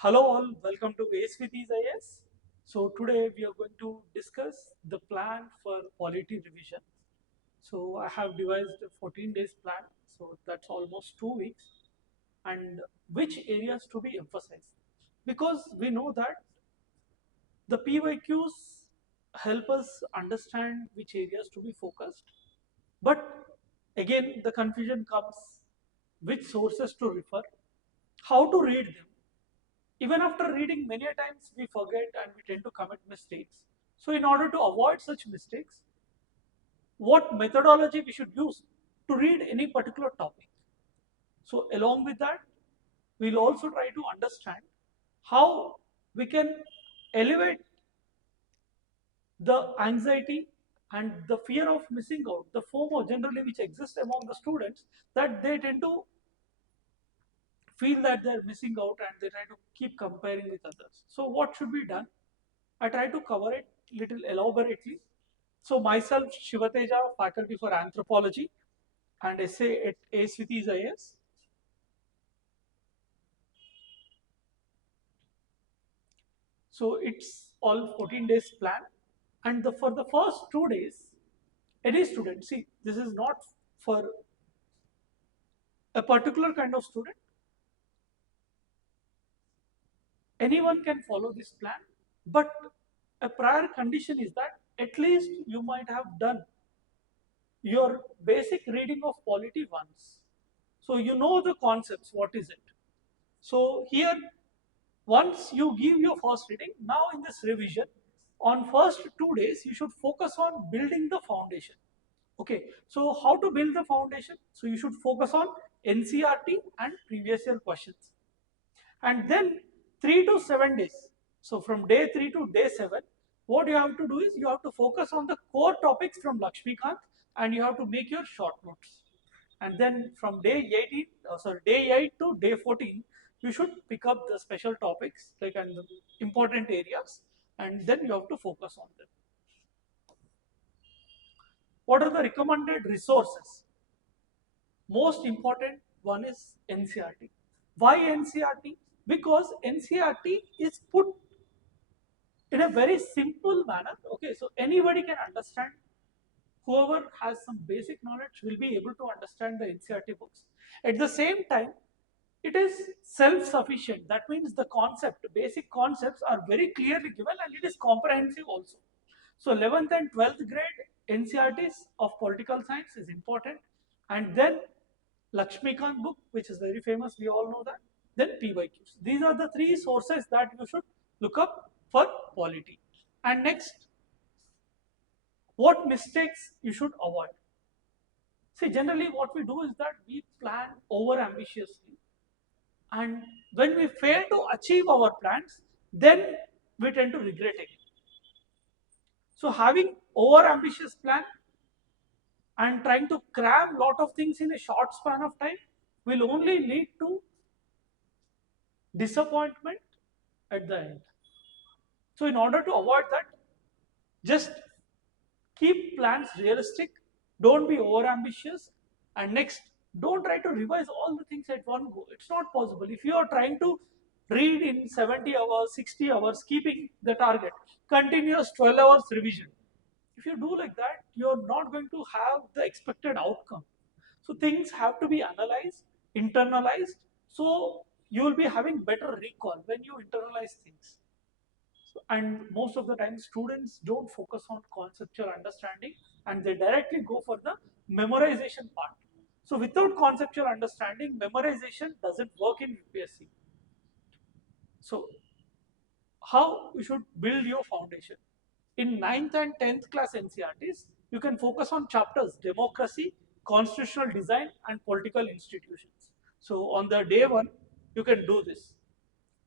Hello all, welcome to Shiva Teja. So today we are going to discuss the plan for Polity revision. So I have devised a 14 days plan, so that's almost 2 weeks, and which areas to be emphasized. Because we know that the PYQs help us understand which areas to be focused, but again the confusion comes which sources to refer, how to read them. Even after reading many a times, we forget and we tend to commit mistakes. So, in order to avoid such mistakes, what methodology we should use to read any particular topic? So, along with that, we'll also try to understand how we can elevate the anxiety and the fear of missing out, the FOMO generally which exists among the students, that they tend to feel that they're missing out and they try to keep comparing with others. So, what should be done? I try to cover it little elaborately. So myself, Shiva Teja, faculty for anthropology and essay at ASVT's IS. So it's all 14 days plan. And for the first 2 days, any student, see, this is not for a particular kind of student. Anyone can follow this plan, but a prior condition is that at least you might have done your basic reading of polity once. So you know the concepts, what is it? So here, once you give your first reading, now in this revision, on first 2 days, you should focus on building the foundation. Okay, so how to build the foundation? So you should focus on NCRT and previous year questions. And then 3 to 7 days. So from day 3 to day 7, what you have to do is you have to focus on the core topics from Lakshmikant and you have to make your short notes. And then from day 8 to day 14, you should pick up the special topics like and the important areas, and then you have to focus on them. What are the recommended resources? Most important one is NCRT. Why NCRT? Because NCRT is put in a very simple manner. Okay, so anybody can understand. Whoever has some basic knowledge will be able to understand the NCRT books. At the same time, it is self-sufficient. That means the basic concepts are very clearly given and it is comprehensive also. So 11th and 12th grade NCRTs of political science is important. And then Lakshmikant book, which is very famous, we all know that. Then PYQs. These are the three sources that you should look up for polity. And next, what mistakes you should avoid. See, generally what we do is that we plan over ambitiously, and when we fail to achieve our plans, then we tend to regret it. So having over ambitious plan and trying to cram lot of things in a short span of time will only lead to disappointment at the end. So in order to avoid that, just keep plans realistic, don't be over ambitious, and next, don't try to revise all the things at one go. It's not possible. If you are trying to read in 70 hours, 60 hours, keeping the target, continuous 12 hours revision, if you do like that, you're not going to have the expected outcome. So things have to be analyzed, internalized, so you will be having better recall when you internalize things. And most of the time students don't focus on conceptual understanding and they directly go for the memorization part. So without conceptual understanding, memorization doesn't work in UPSC. So how you should build your foundation? In 9th and 10th class NCRTs, you can focus on chapters democracy, constitutional design, and political institutions. So on the day one, you can do this.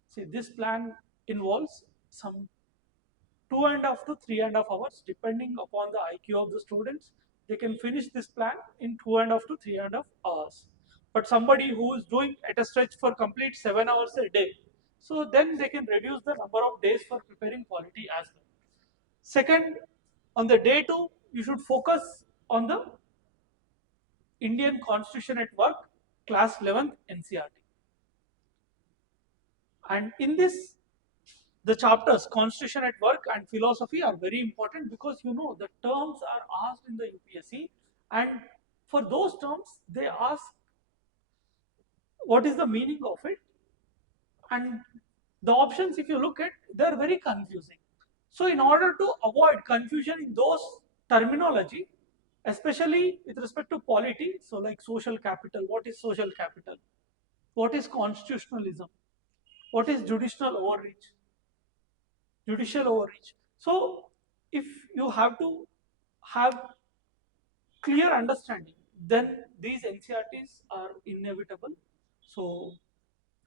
See, this plan involves some 2.5 to 3.5 hours, depending upon the IQ of the students. They can finish this plan in 2.5 to 3.5 hours. But somebody who is doing at a stretch for complete 7 hours a day, so then they can reduce the number of days for preparing polity as well. Second, on the day two, you should focus on the Indian Constitution at Work, class 11th NCRT. And in this, the chapters Constitution at Work and Philosophy are very important, because you know the terms are asked in the UPSC, and for those terms they ask what is the meaning of it, and the options, if you look at, they are very confusing. So in order to avoid confusion in those terminology, especially with respect to polity, so like social capital, what is social capital, what is constitutionalism, what is judicial overreach. So if you have to have clear understanding, then these NCRTs are inevitable. So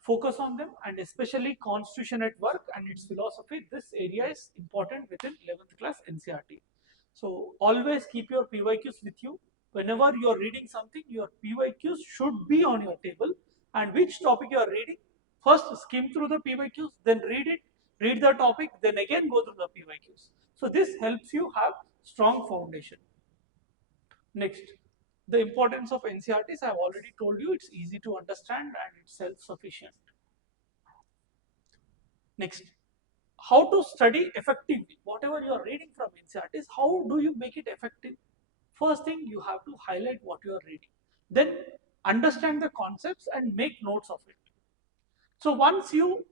focus on them, and especially Constitution at Work and its philosophy. This area is important within 11th class NCRT. So always keep your PYQs with you. Whenever you are reading something, your PYQs should be on your table. And which topic you are reading, first skim through the PYQs, then read it, read the topic, then again go through the PYQs. So this helps you have strong foundation. Next, the importance of NCRTs, I have already told you, it's easy to understand and it's self-sufficient. Next, how to study effectively. Whatever you are reading from NCRTs, how do you make it effective? First thing, you have to highlight what you are reading. Then understand the concepts and make notes of it. So once you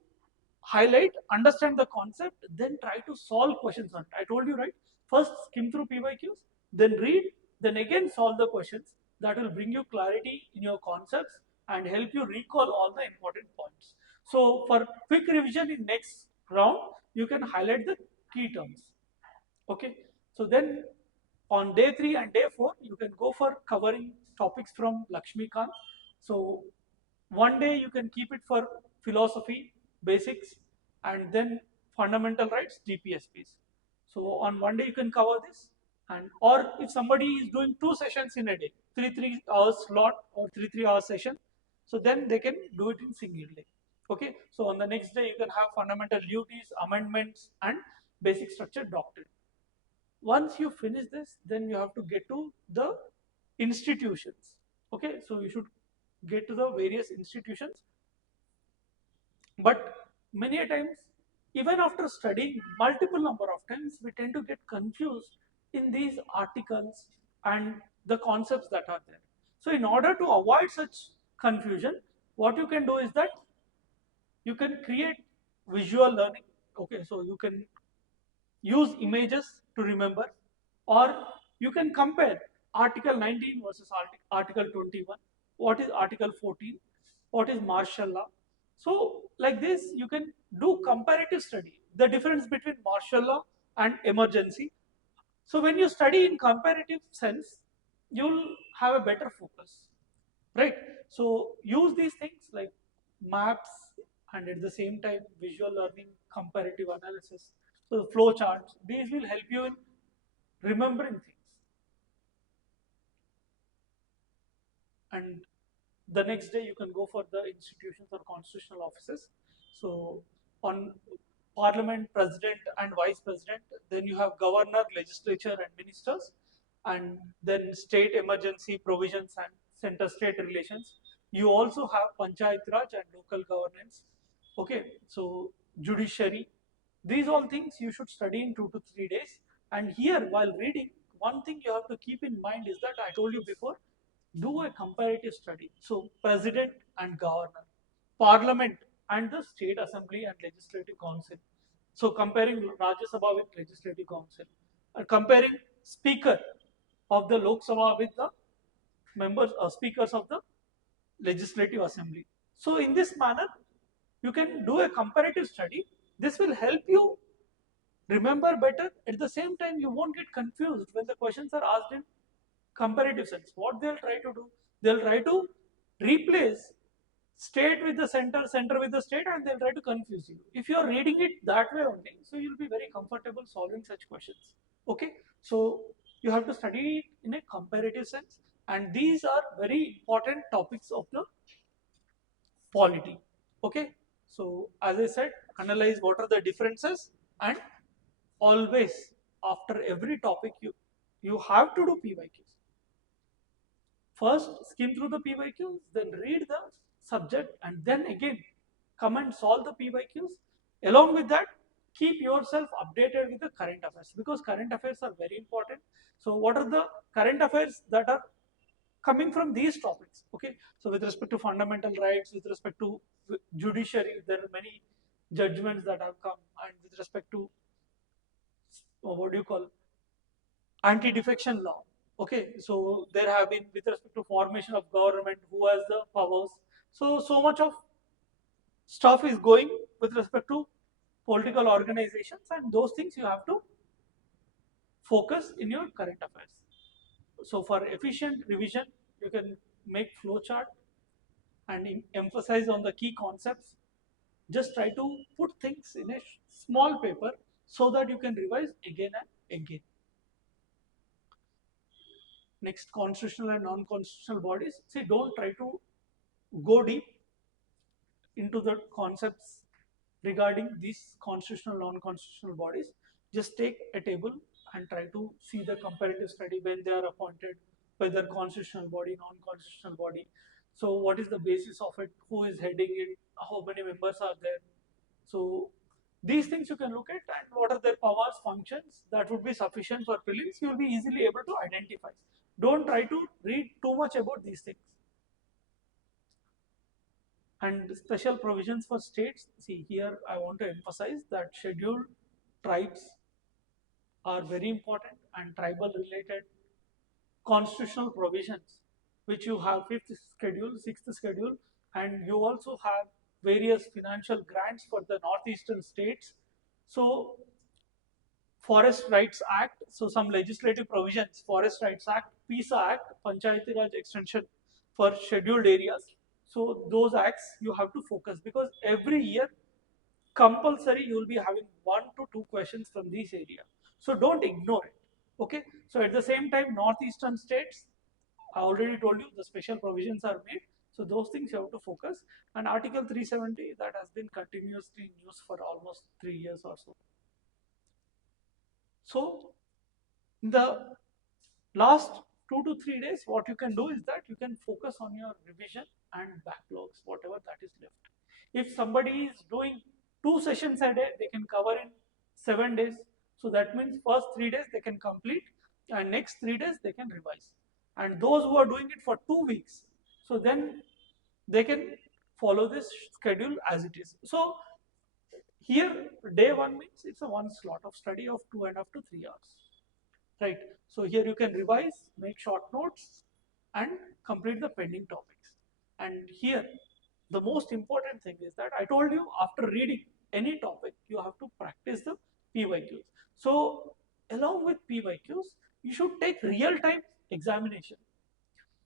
highlight, understand the concept, then try to solve questions on it. I told you, right? First skim through PYQs, then read, then again solve the questions. That will bring you clarity in your concepts and help you recall all the important points. So for quick revision in next round, you can highlight the key terms. Okay. So then on day 3 and day 4, you can go for covering topics from Lakshmikant. So one day you can keep it for philosophy, basics, and then fundamental rights, GPSPs. So on one day you can cover this, and or if somebody is doing 2 sessions in a day, 3 hours slot or 3 hour session, so then they can do it in single day. Okay, so on the next day you can have fundamental duties, amendments, and basic structure doctrine. Once you finish this, then you have to get to the institutions. Okay, so you should get to the various institutions, but many a times, even after studying multiple number of times, we tend to get confused in these articles and the concepts that are there. So in order to avoid such confusion, what you can do is that you can create visual learning. Okay, so you can use images to remember, or you can compare article 19 versus article 21, what is article 14, what is martial law. So like this you can do comparative study, the difference between martial law and emergency. So when you study in comparative sense, you'll have a better focus, right? So use these things like maps, and at the same time visual learning, comparative analysis, so flow charts, these will help you in remembering things. And the next day you can go for the institutions or constitutional offices. So on parliament, president and vice president, then you have governor, legislature and ministers, and then state emergency provisions and center state relations. You also have panchayat raj and local governance. Okay, so judiciary, these all things you should study in 2 to 3 days. And here while reading, one thing you have to keep in mind is that I told you before, do a comparative study. So president and governor, parliament and the state assembly and legislative council. So comparing Rajya Sabha with legislative council, comparing speaker of the Lok Sabha with the members or speakers of the legislative assembly. So in this manner, you can do a comparative study. This will help you remember better. At the same time, you won't get confused when the questions are asked in comparative sense. What they'll try to do, they'll try to replace state with the center, center with the state, and they'll try to confuse you. If you're reading it that way only, so you'll be very comfortable solving such questions. Okay, so you have to study it in a comparative sense, and these are very important topics of the polity. Okay, so as I said, analyze what are the differences, and always after every topic you have to do PYQs. First skim through the PYQs, then read the subject, and then again come and solve the PYQs. Along with that, keep yourself updated with the current affairs, because current affairs are very important. So what are the current affairs that are coming from these topics? Okay, so with respect to fundamental rights, with respect to judiciary, there are many judgments that have come, and with respect to what do you call, anti-defection law. Okay, so there have been, with respect to formation of government, who has the powers. So much of stuff is going with respect to political organizations, and those things you have to focus in your current affairs. So for efficient revision, you can make flowchart and emphasize on the key concepts. Just try to put things in a small paper so that you can revise again and again. Next, constitutional and non-constitutional bodies. See, don't try to go deep into the concepts regarding these constitutional, non-constitutional bodies. Just take a table and try to see the comparative study when they are appointed, whether constitutional body, non-constitutional body. So what is the basis of it, who is heading it, how many members are there. So these things you can look at, and what are their powers, functions. That would be sufficient for prelims. You will be easily able to identify. Don't try to read too much about these things. And special provisions for states. See, here I want to emphasize that scheduled tribes are very important, and tribal related constitutional provisions, which you have 5th schedule, 6th schedule, and you also have various financial grants for the northeastern states. So Forest Rights Act, so some legislative provisions, Forest Rights Act, PISA Act, Panchayati Raj extension for scheduled areas. So those acts you have to focus, because every year compulsory you will be having 1 to 2 questions from this area. So don't ignore it. Okay. So at the same time, northeastern states, I already told you the special provisions are made. So those things you have to focus. And Article 370, that has been continuously in use for almost 3 years or so. So in the last 2 to 3 days, what you can do is that you can focus on your revision and backlogs, whatever that is left. If somebody is doing 2 sessions a day, they can cover in 7 days. So that means first 3 days they can complete, and next 3 days they can revise. And those who are doing it for 2 weeks, so then they can follow this schedule as it is. So here day 1 means it's a one slot of study of 2.5 to 3 hours. Right. So here you can revise, make short notes, and complete the pending topics. And here the most important thing is that I told you, after reading any topic, you have to practice the PYQs. So along with PYQs, you should take real-time examination.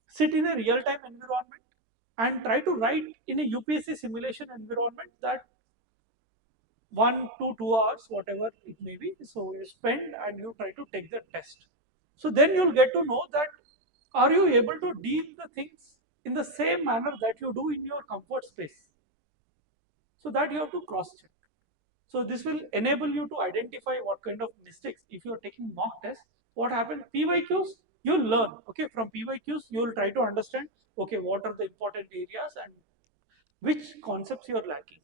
Sit in a real-time environment and try to write in a UPSC simulation environment, that 1 to 2 hours, whatever it may be. So you spend and you try to take the test. So then you'll get to know that are you able to deal the things in the same manner that you do in your comfort space. So that you have to cross check. So this will enable you to identify what kind of mistakes. If you are taking mock tests, what happens? PYQs, you'll learn. Okay, from PYQs, you'll try to understand, okay, what are the important areas and which concepts you are lacking.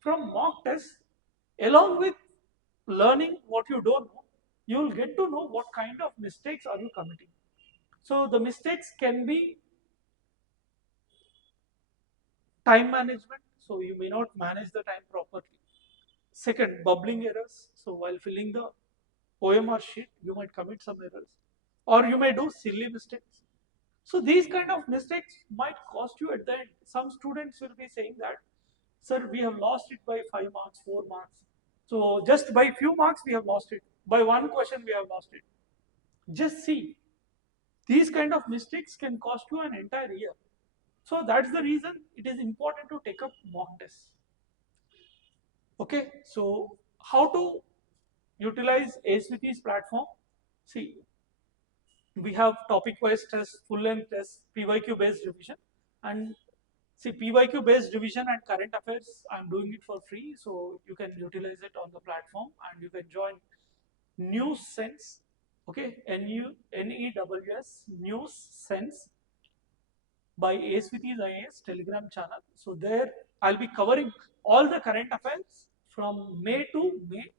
From mock tests, along with learning what you don't know, you will get to know what kind of mistakes are you committing. So the mistakes can be time management, so you may not manage the time properly. Second, bubbling errors. So while filling the OMR sheet, you might commit some errors, or you may do silly mistakes. So these kind of mistakes might cost you at the end. Some students will be saying that, sir, we have lost it by 5 marks, 4 marks. So just by few marks we have lost it. By one question we have lost it. Just see, these kind of mistakes can cost you an entire year. So that's the reason it is important to take up mock tests. Okay, so how to utilize ASVT's platform? See, we have topic-wise tests, full-length tests, PYQ based revision, and see, PYQ based revision and current affairs, I'm doing it for free, so you can utilize it on the platform, and you can join News Sense. Okay, NEWS News Sense by ASVT's IAS Telegram channel. So there I'll be covering all the current affairs from May to May.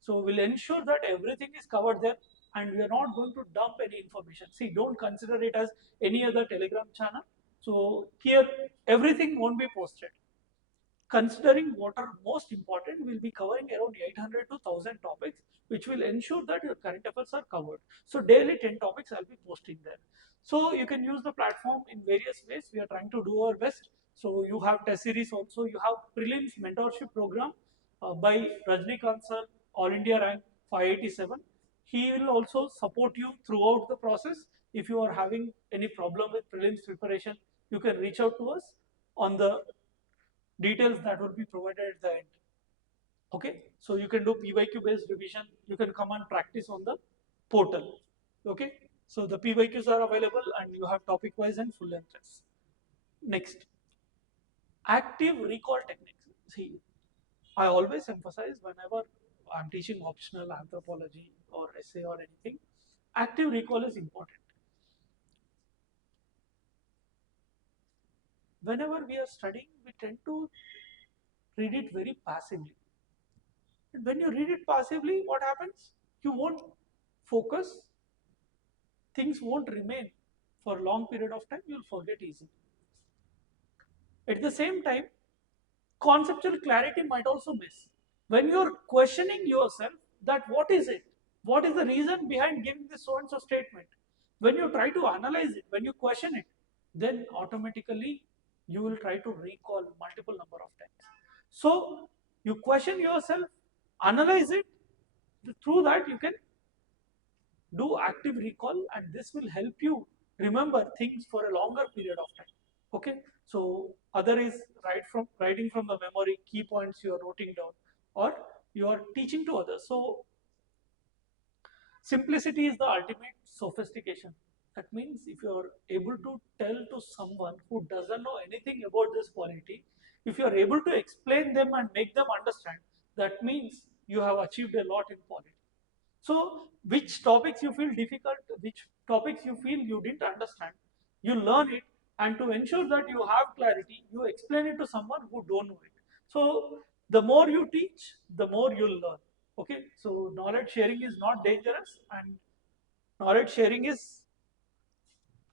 So we'll ensure that everything is covered there and we are not going to dump any information. See, don't consider it as any other Telegram channel. So here everything won't be posted. Considering what are most important, we'll be covering around 800 to 1000 topics, which will ensure that your current affairs are covered. So daily 10 topics I'll be posting there. So you can use the platform in various ways. We are trying to do our best. So you have test series also. You have prelims mentorship program by Rajnikant sir, All India rank 587. He will also support you throughout the process. If you are having any problem with prelims preparation, you can reach out to us on the details that will be provided at the end. Okay, so you can do PYQ based revision. You can come and practice on the portal. Okay, so the PYQs are available and you have topic wise and full length tests. Next, active recall techniques. See, I always emphasize whenever I'm teaching optional anthropology or essay or anything, active recall is important. Whenever we are studying, we tend to read it very passively. And when you read it passively, what happens? You won't focus, things won't remain for a long period of time, you'll forget easily. At the same time, conceptual clarity might also miss. When you're questioning yourself that what is it? What is the reason behind giving this so and so statement? When you try to analyze it, when you question it, then automatically you will try to recall multiple number of times. So you question yourself, analyze it, through that you can do active recall and this will help you remember things for a longer period of time. Okay, so other is writing from the memory, key points you are noting down or you are teaching to others. So simplicity is the ultimate sophistication. That means if you are able to tell to someone who doesn't know anything about this polity, if you are able to explain them and make them understand, that means you have achieved a lot in polity. So which topics you feel difficult, which topics you feel you didn't understand, you learn it, and to ensure that you have clarity, you explain it to someone who don't know it. So the more you teach, the more you'll learn. Okay, so knowledge sharing is not dangerous, and knowledge sharing is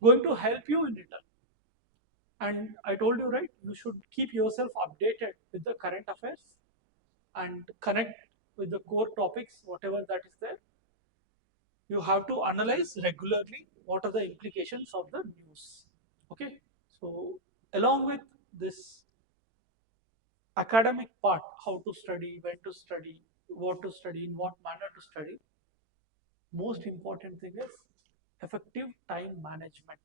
going to help you in return. And I told you, right, you should keep yourself updated with the current affairs and connect with the core topics, whatever that is there. You have to analyze regularly what are the implications of the news. Okay, so along with this academic part, how to study, when to study, what to study, in what manner to study, most important thing is effective time management.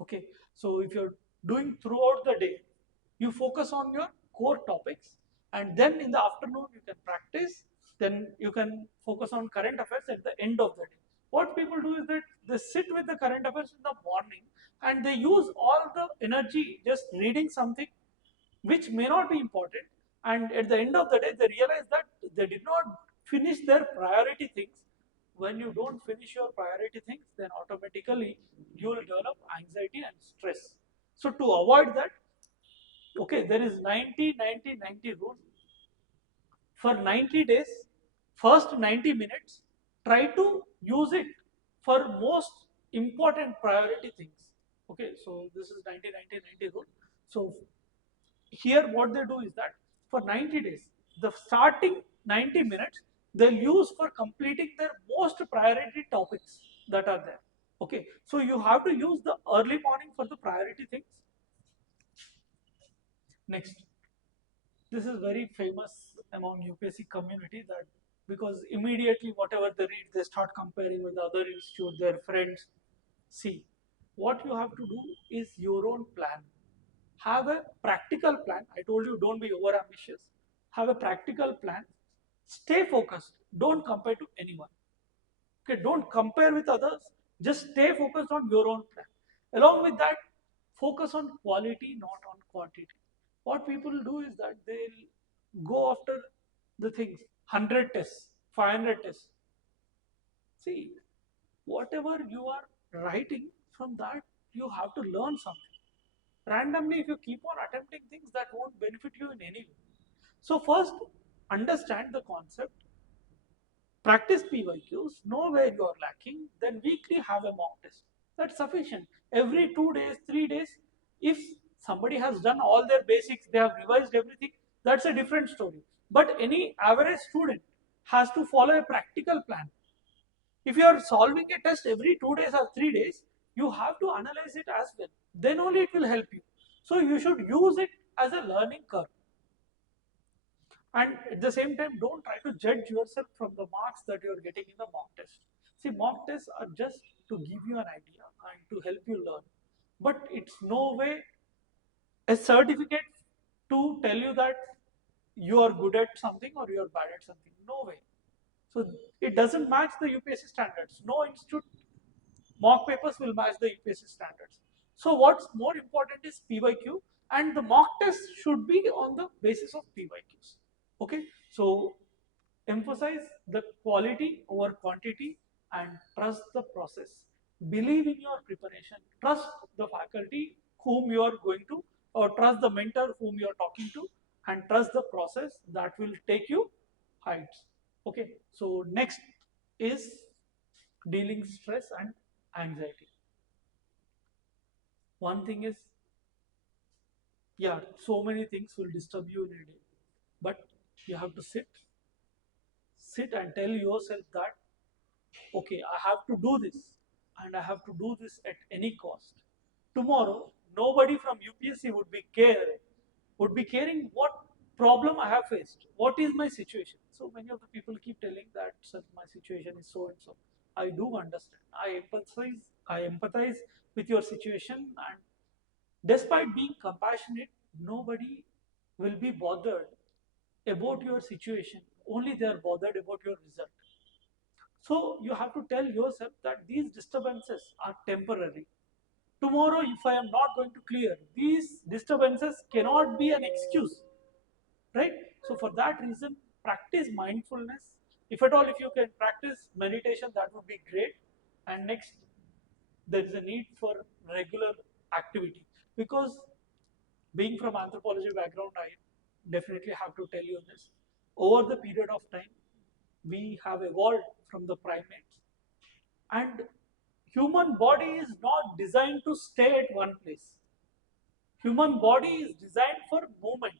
Okay, so if you're doing throughout the day, you focus on your core topics and then in the afternoon you can practice, then you can focus on current affairs at the end of the day. What people do is that they sit with the current affairs in the morning and they use all the energy just reading something which may not be important, and at the end of the day they realize that they did not finish their priority things. When you don't finish your priority things, then automatically you will develop anxiety and stress. So to avoid that, okay, there is 90-90-90 rule. For 90 days, first 90 minutes, try to use it for most important priority things. Okay, so this is 90-90-90 rule. So here what they do is that for 90 days, the starting 90 minutes they'll use for completing their most priority topics that are there. Okay, so you have to use the early morning for the priority things. Next, this is very famous among UPSC community, that because immediately whatever they read, they start comparing with other institute, their friends. See, what you have to do is your own plan. Have a practical plan. I told you, don't be over ambitious. Have a practical plan. Stay focused. Don't compare to anyone. Okay, don't compare with others. Just stay focused on your own plan. Along with that, focus on quality, not on quantity. What people do is that they'll go after the things 100 tests, 500 tests. See, whatever you are writing, from that you have to learn something. Randomly, if you keep on attempting things, that won't benefit you in any way. So first, understand the concept, practice PYQs, know where you are lacking, then weekly have a mock test. That's sufficient. Every 2 days, 3 days, if somebody has done all their basics, they have revised everything, that's a different story. But any average student has to follow a practical plan. If you are solving a test every 2 days or 3 days, you have to analyze it as well. Then only it will help you. So you should use it as a learning curve. And at the same time, don't try to judge yourself from the marks that you are getting in the mock test. See, mock tests are just to give you an idea and to help you learn. But it's no way a certificate to tell you that you are good at something or you are bad at something. No way. So it doesn't match the UPSC standards. No institute mock papers will match the UPSC standards. So what's more important is PYQ, and the mock test should be on the basis of PYQs. Okay, so emphasize the quality over quantity and trust the process. Believe in your preparation. Trust the faculty whom you are going to, or trust the mentor whom you are talking to, and trust the process that will take you heights. Okay, so next is dealing stress and anxiety. One thing is, yeah, so many things will disturb you in a day, but you have to sit and tell yourself that, okay, I have to do this, and I have to do this at any cost. Tomorrow, nobody from UPSC would be caring what problem I have faced, what is my situation. So many of the people keep telling that, sir, my situation is so and so. I do understand. I empathize with your situation, and despite being compassionate, nobody will be bothered about your situation. Only they are bothered about your result. So you have to tell yourself that these disturbances are temporary. Tomorrow, if I am not going to clear, these disturbances cannot be an excuse, right? So for that reason, practice mindfulness. If at all, if you can practice meditation, that would be great. And next, there is a need for regular activity, because being from anthropology background, I definitely have to tell you this. Over the period of time, we have evolved from the primates, and human body is not designed to stay at one place. Human body is designed for movement.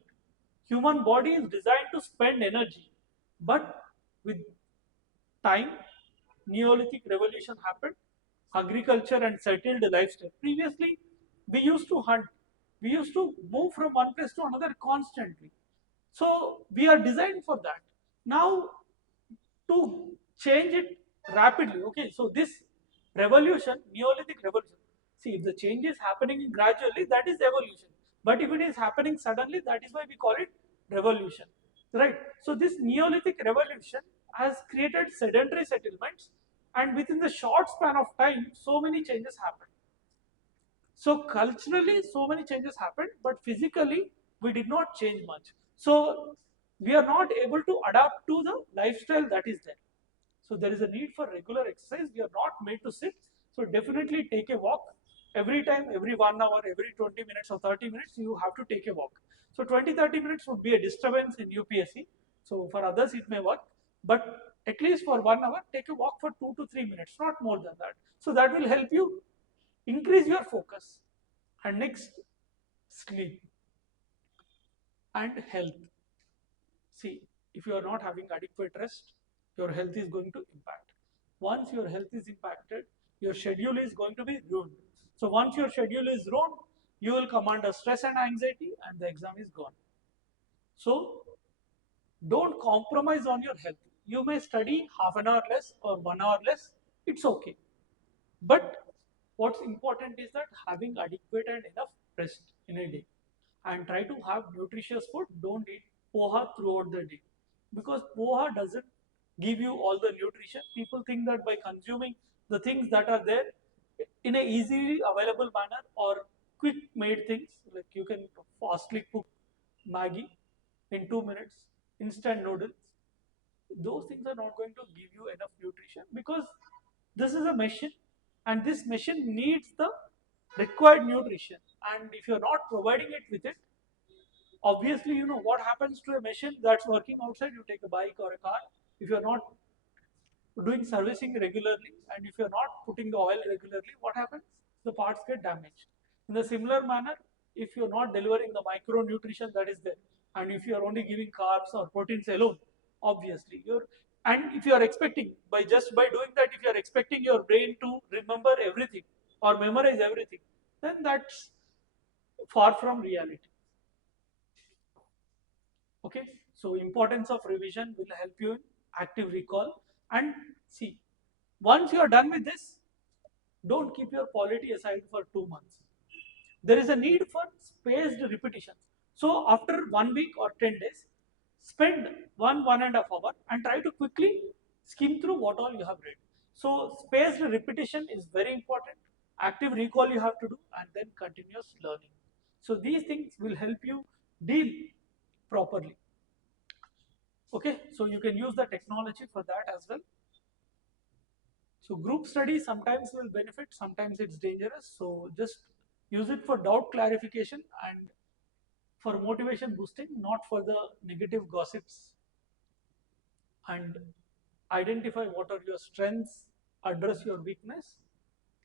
Human body is designed to spend energy. But with time, Neolithic revolution happened, agriculture and settled lifestyle. Previously, we used to hunt. We used to move from one place to another constantly. So we are designed for that. Now, to change it rapidly, okay, so this revolution, Neolithic revolution, see, if the change is happening gradually, that is evolution. But if it is happening suddenly, that is why we call it revolution, right? So this Neolithic revolution has created sedentary settlements, and within the short span of time, so many changes happened. So culturally, so many changes happened, but physically, we did not change much. So we are not able to adapt to the lifestyle that is there. So there is a need for regular exercise. We are not made to sit. So definitely take a walk every time, every 1 hour, every 20 minutes or 30 minutes, you have to take a walk. So 20-30 minutes would be a disturbance in UPSC. So for others, it may work, but at least for 1 hour, take a walk for 2 to 3 minutes, not more than that. So that will help you increase your focus. And next, sleep and health. See, if you are not having adequate rest, your health is going to impact. Once your health is impacted, your schedule is going to be ruined. So once your schedule is ruined, you will come under stress and anxiety, and the exam is gone. So don't compromise on your health. You may study half an hour less or 1 hour less, it's okay. But what's important is that having adequate and enough rest in a day, and try to have nutritious food. Don't eat poha throughout the day, because poha doesn't give you all the nutrition. People think that by consuming the things that are there in a easily available manner or quick made things, like you can fastly cook Maggi in 2 minutes, instant noodles, those things are not going to give you enough nutrition, because this is a machine, and this machine needs the required nutrition, and if you're not providing it with it, Obviously, you know what happens to a machine that's working outside. You take a bike or a car. If you're not doing servicing regularly and if you're not putting the oil regularly, what happens? The parts get damaged. In the similar manner, if you're not delivering the micronutrition that is there, and if you're only giving carbs or proteins alone, obviously you're, and if you are expecting by doing that, if you are expecting your brain to remember everything or memorize everything, then that's far from reality. Okay, so importance of revision will help you in active recall. And see, once you are done with this, don't keep your polity aside for 2 months. There is a need for spaced repetitions. So after 1 week or 10 days, spend 1.5 hour and try to quickly skim through what all you have read. So spaced repetition is very important. Active recall you have to do, and then continuous learning. So these things will help you deal properly. Okay, so you can use the technology for that as well. So group study sometimes will benefit, sometimes it's dangerous. So just use it for doubt clarification and for motivation boosting, not for the negative gossips. And identify what are your strengths, address your weakness,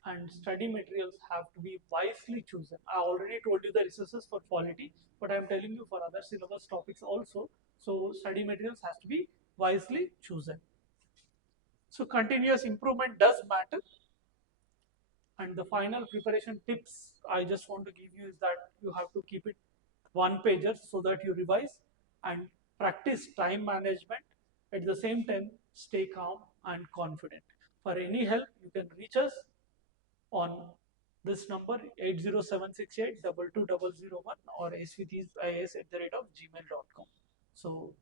and study materials have to be wisely chosen. I already told you the resources for quality, but I'm telling you for other syllabus topics also. So study materials has to be wisely chosen. So continuous improvement does matter. And the final preparation tips I just want to give you is that you have to keep it one pager so that you revise and practice time management. At the same time, stay calm and confident. For any help, you can reach us on this number 80768 22001 or svtsis@gmail.com. So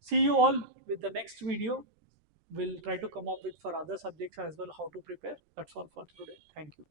see you all with the next video. We'll try to come up with for other subjects as well how to prepare. That's all for today. Thank you.